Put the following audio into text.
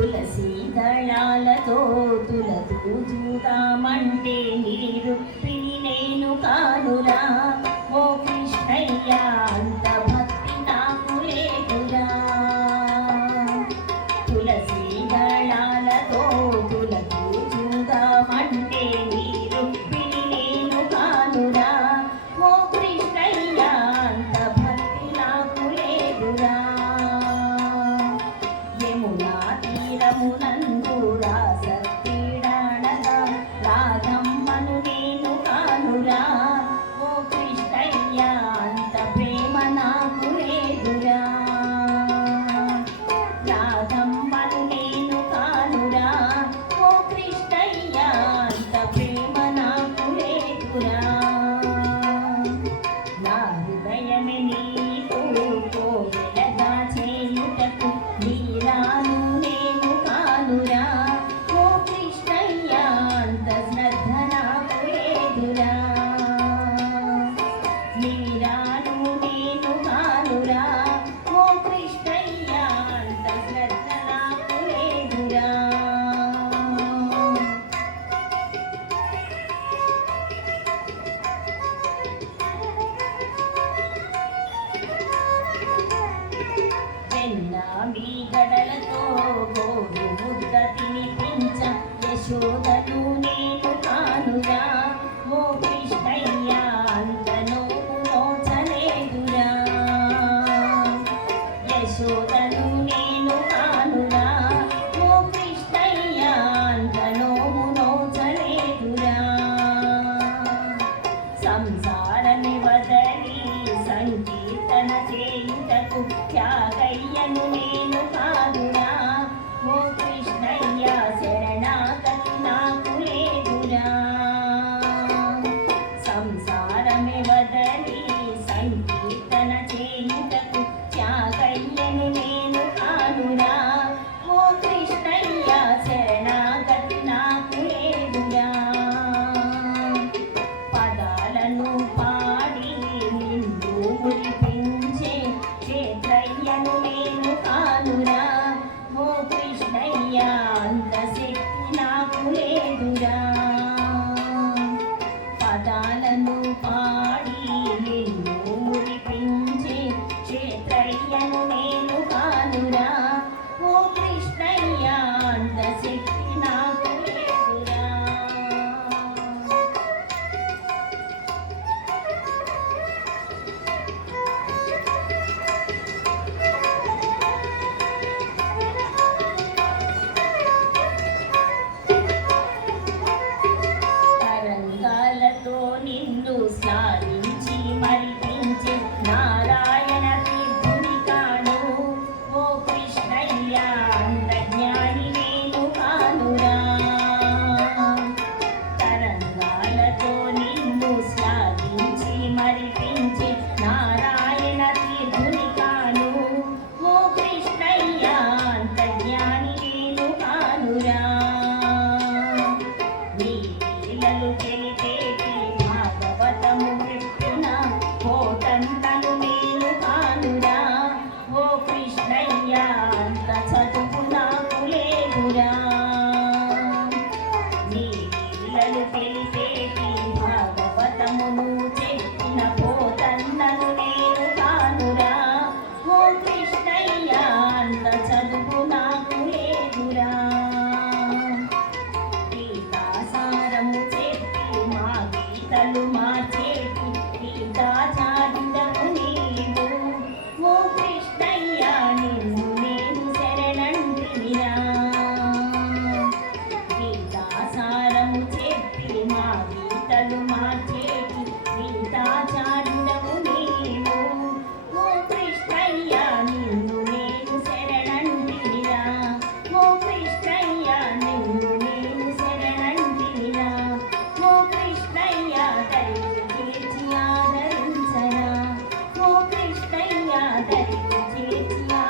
తులసి దళాలతో తులతూ చూతామంటే నీరు నేను కానురా. గులాబీగడలతో గోరు ముద్ద తినిపించ యశోదను నేను కానురా ఓ కృష్ణయ్య అందనో నోచలేదురా. యశోదను నేను కానురా ఓ కృష్ణయ్య అందనో నోచలేదురా. సంసారని వదలి సంకీర్తన చేయుటకు త్యాగ i and we need Thank you. കളിയാതെ ചേച്ചിയാ